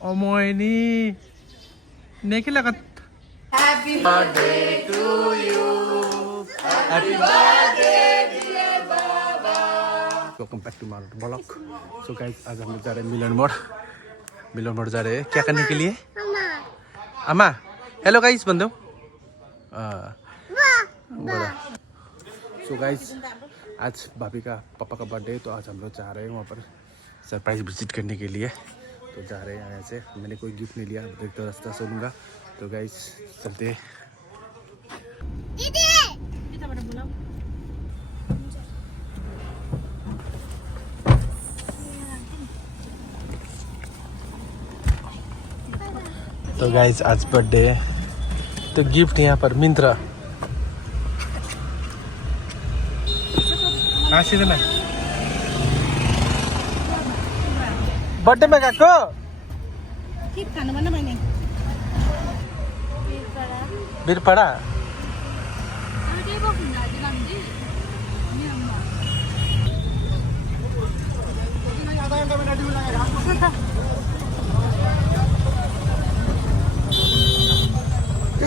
Omoini Nekilakat. Happy birthday to you. Happy birthday dear Baba. Welcome back to my vlog. So guys, आज हम लोग जा रहे हैं मिलन मोड़ जा रहे हैं क्या करने के लिए? अम्मा हेलो गाइस बंदो सो गाइस आज भाभी का पापा का बर्थडे तो आज हम लोग जा रहे हैं वहाँ पर सरप्राइज विजिट करने के लिए तो जा रहे हैं यहाँ से मैंने कोई गिफ्ट नहीं लिया देखते तो रास्ता सुनूंगा तो गाइस चलते हैं तो गाइस आज बर्थडे है तो गिफ्ट यहाँ पर मिंत्रा ना बर्थडे में गएको बिरपाडा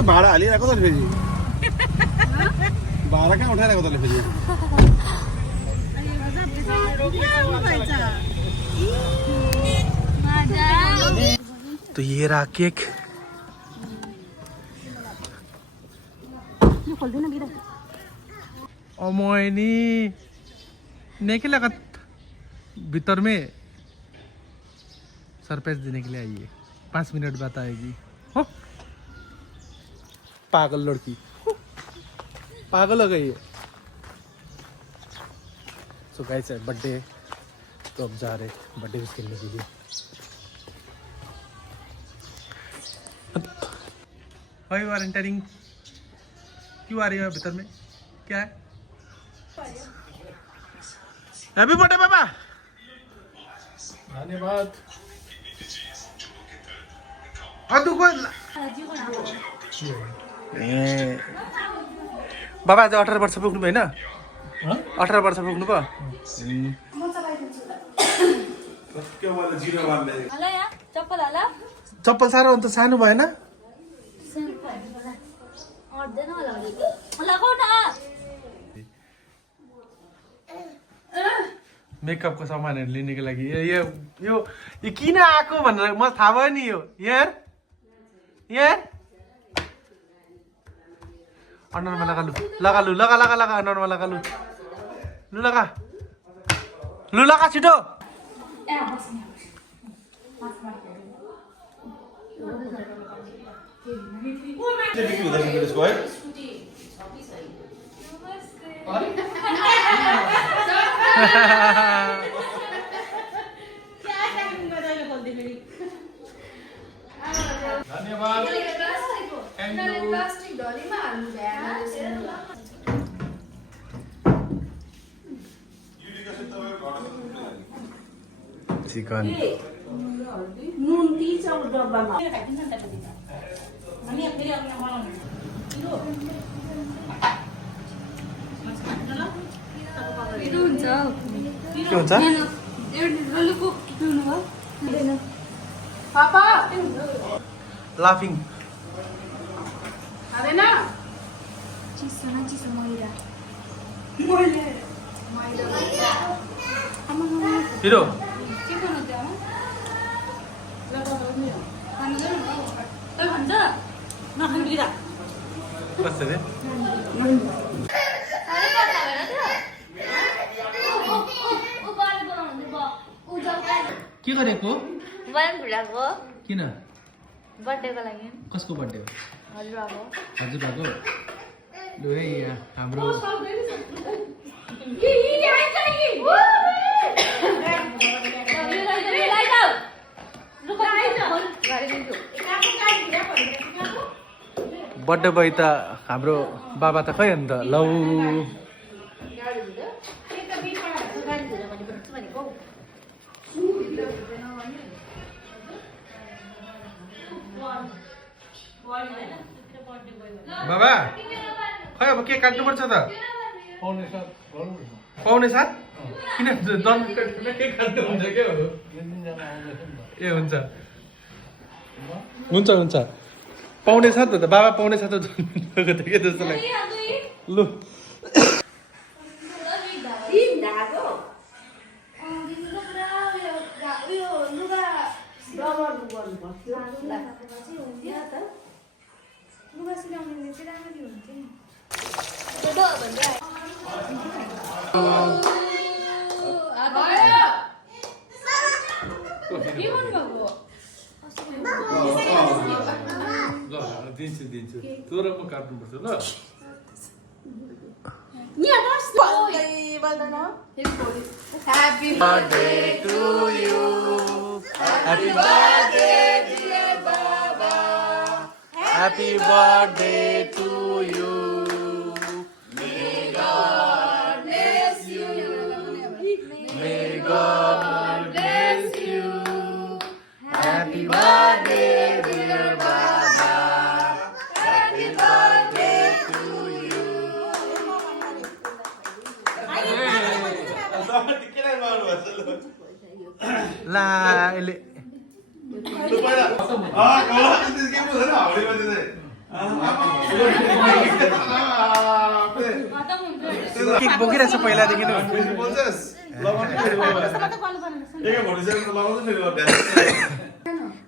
भाडा हालिरहेको त फेरि भाडा कहाँ उठाइरहेको त फेरि तो ये रहा केक ओमोइनी नेके लगा भीतर में सरप्राइज देने के लिए आई है 5 मिनट बाद आएगी हो पागल लड़की पागल हो गई है सो गाइस बर्थडे तो अब जा रहे बर्थडे विश करने के लिए Why you are entering? क्यों आ रही हो भीतर में क्या है हैप्पी बर्थडे पापा धन्यवाद बाबा आज 18 वर्ष पुग्नु भयो होइन 18 वर्ष पुग्नु भयो चप्पल साह्रो अन्त सानो भएन मेकअपको सामानहरू लिनेको लागि यो किन आएको भनेर मलाई थाहा भयो नि यो यार अनुहारमा लगालु लगा अनुहारमा लगालु लु लगा छिटो धन्यवाद चिकन के हुन्छ पापा लाफिङ चिसो मैरा हिरो कसरी के गरेको किन बर्थडेको लागि कसको बर्थडे हो हजुरबाको लु है यहाँ हाम्रो बर्थडे बोय त हाम्रो बाबा त खै अन्त लौ बाबा खै अब के काट्नुपर्छ त पाउने 7 किन जन्म के खानु हुन्छ के हो ए हुन्छ हुन्छ हुन्छ पाउने छ त बाबा पाउने छ त जन्मिएको थियो के जस्तो लाग्यो लु लुगा सिलाउनुले चाहिँ राम्ररी हुन्थ्यो नि दिन्छु दिन्छु तँ र म काट्नुपर्छ ल Happy birthday to you. Happy birthday, dear Baba. Happy birthday to you. May God bless you. May God bless you. Happy birthday, dear Baba. Happy birthday to you. ला यसले केक बोकिरहेछ पहिलादेखि नै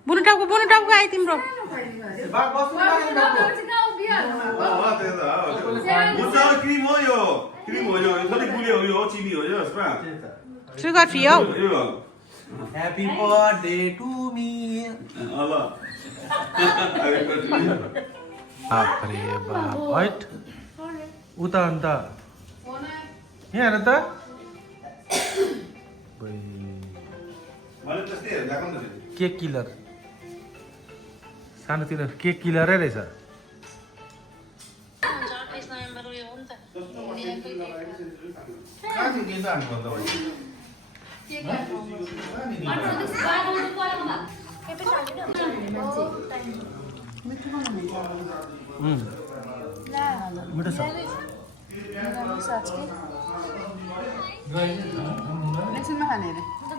बुनु टाउको आयो तिम्रो सुगर फ्री हौ Happy birthday to me. Allah. बापरे बाप हैट उता अन्त यहाँ हेर त केक किलर सानोतिर केक किलरै रहेछ मिठो छ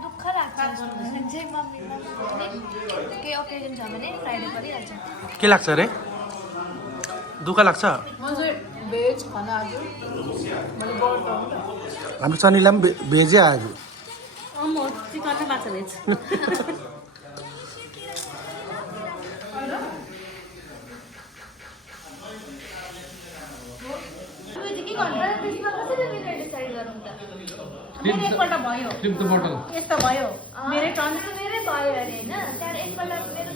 दुःख लाग्छ केही ओकेजन छ भने फ्राइडे गरिहाल्छ के लाग्छ अरे दुःख लाग्छ हाम्रो सनीलाई पनि भेजै आयो म चिकन र माछा भेज एकपल्ट भयो यस्तो भयो मेरो टर्न मेरै भयो अरे होइन त्यहाँबाट एकपल्ट मेरो